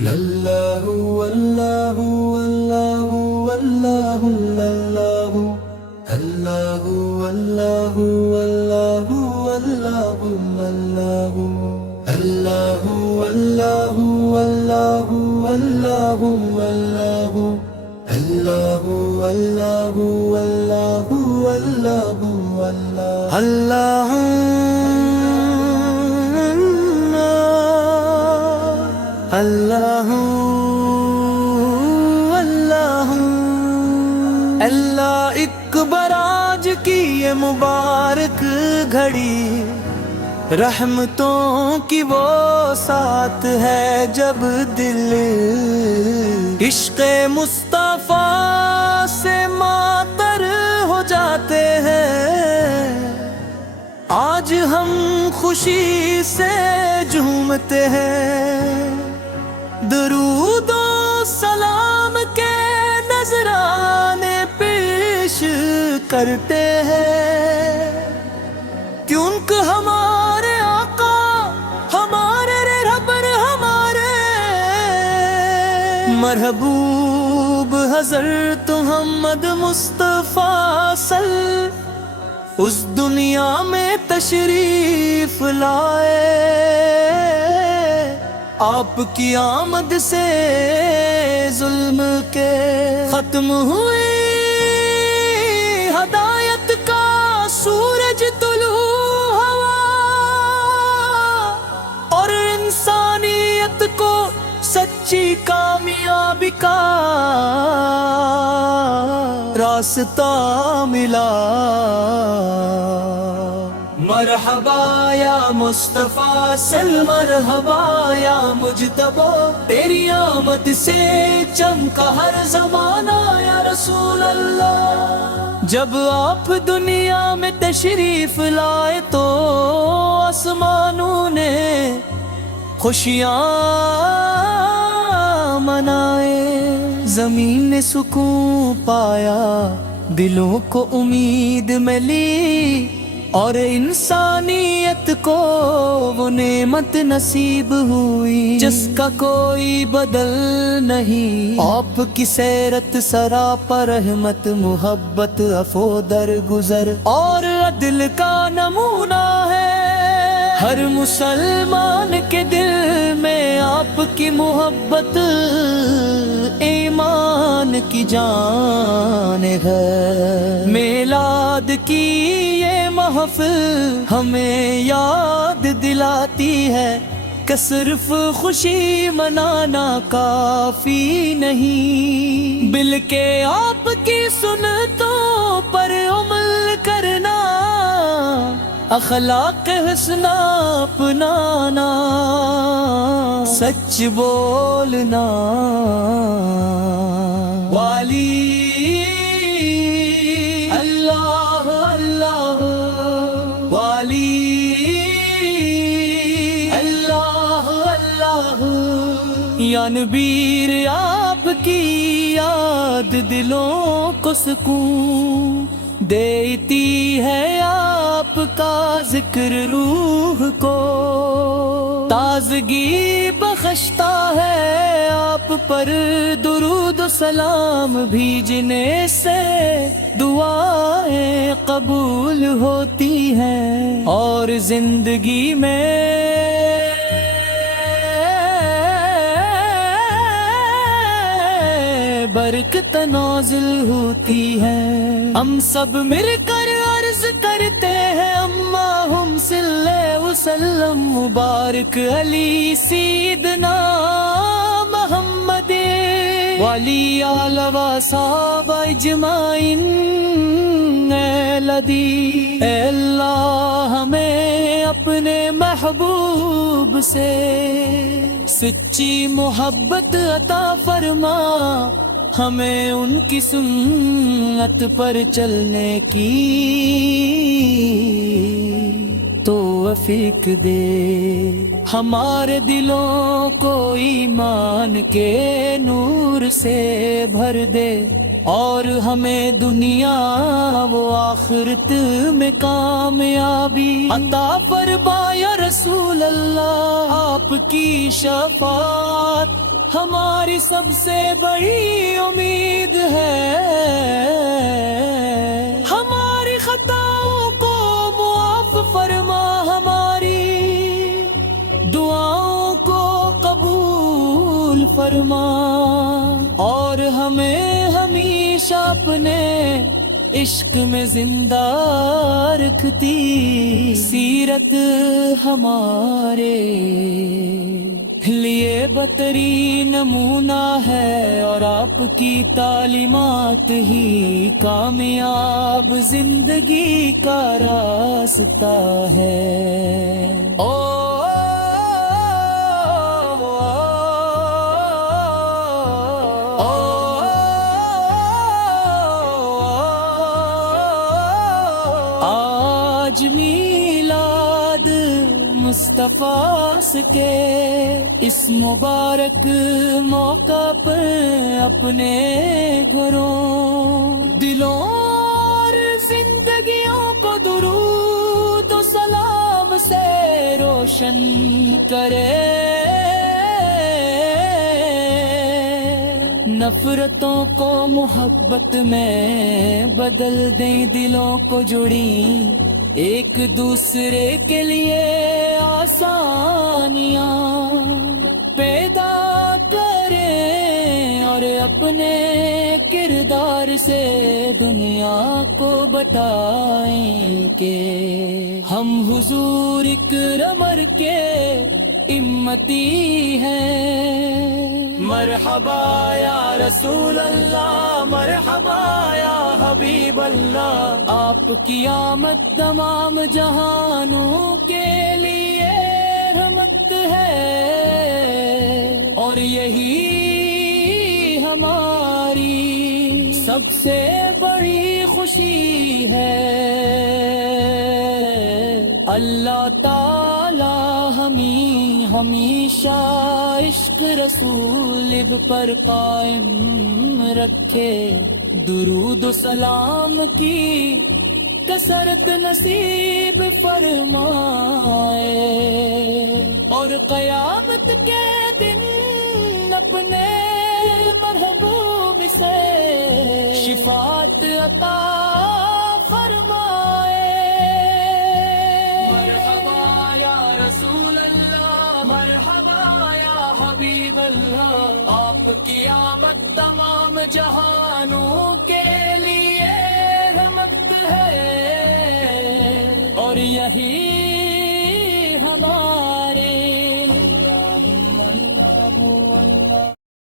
للہ واللہ واللہ واللہ للہ اللہ واللہ واللہ واللہ للہ اللہ واللہ واللہ واللہ واللہ اللہ واللہ واللہ واللہ واللہ اللہ اللہ اللہ اللہ اکبر آج کی یہ مبارک گھڑی، رحمتوں کی وہ ساتھ ہے جب دل عشق مصطفیٰ سے معطر ہو جاتے ہیں۔ آج ہم خوشی سے جھومتے ہیں، درود و سلام کے نذرانے پیش کرتے ہیں، کیونکہ ہمارے آقا ہمارے رہبر ہمارے مرحبوب حضرت محمد مصطفیٰ اس دنیا میں تشریف لائے۔ آپ کی آمد سے ظلم کے ختم ہوئی، ہدایت کا سورج طلوع ہوا، اور انسانیت کو سچی کامیابی کا راستہ ملا۔ مرحبا یا مصطفیٰ مرحبا یا مجتبی، تیری آمد سے چمکا ہر زمانہ یا رسول اللہ۔ جب آپ دنیا میں تشریف لائے تو آسمانوں نے خوشیاں منائے، زمین نے سکون پایا، دلوں کو امید ملی، اور انسانیت کو وہ نعمت نصیب ہوئی جس کا کوئی بدل نہیں۔ آپ کی سیرت سراپا رحمت، محبت، عفو درگزر اور عدل کا نمونہ ہے۔ ہر مسلمان کے دل میں آپ کی محبت ایمان کی جان ہے۔ میلاد کی یہ محفل ہمیں یاد دلاتی ہے کہ صرف خوشی منانا کافی نہیں، بلکہ آپ کی سنتوں پر عمل کرنا، اخلاق حسنہ اپنانا، سچ بولنا۔ والی اللہ اللہ، والی اللہ اللہ، یا نبی آپ کی یاد دلوں کو سکون دیتی ہے، آپ کا ذکر روح کو تازگی بخشتا ہے، آپ پر درود و سلام بھیجنے سے دعائیں قبول ہوتی ہیں، اور زندگی میں برکت نازل ہوتی ہے۔ ہم سب مل کر عرض کرتے ہیں اللہم صلی وسلم مبارک علی سیدنا محمد وعلی آل و صحابہ اجمعین۔ اے لدی اے اللہ ہمیں اپنے محبوب سے سچی محبت عطا فرما، ہمیں ان کی سنت پر چلنے کی توفیق دے، ہمارے دلوں کو ایمان کے نور سے بھر دے، اور ہمیں دنیا و آخرت میں کامیابی عطا فرما یا رسول اللہ۔ آپ کی شفاعت ہماری سب سے بڑی امید ہے، ہماری خطاؤں کو معاف فرما، ہماری دعاؤں کو قبول فرما، اور ہمیں ہمیشہ اپنے عشق میں زندہ رکھتی سیرت ہمارے لیے بہترین نمونہ ہے، اور آپ کی تعلیمات ہی کامیاب زندگی کا راستہ ہے۔ آج میلاد مصطفیٰ کے اس مبارک موقع پر اپنے گھروں، دلوں اور زندگیوں کو درود و سلام سے روشن کرے، نفرتوں کو محبت میں بدل دیں، دلوں کو جوڑیں ایک دوسرے کے لیے آسانیاں پیدا کریں، اور اپنے کردار سے دنیا کو بتائیں کہ ہم حضور اکرم کے امتی ہیں۔ مرحبا یا رسول اللہ، مرحبا یا حبیب اللہ، آپ کی آمد تمام جہانوں کے لیے رحمت ہے، اور یہی ہماری سب سے بڑی خوشی ہے۔ اللہ تعالی ہمیشہ عشق رسول پر قائم رکھے، درود و سلام کی کثرت نصیب فرمائے، اور قیامت کے دن اپنے مرحبوب سے شفاعت عطا فرمائے۔ مرحبا یا رسول اللہ، مرحبا یا حبیب اللہ، آپ کی آمد تمام جہانوں کے لیے رحمت ہے، اور یہی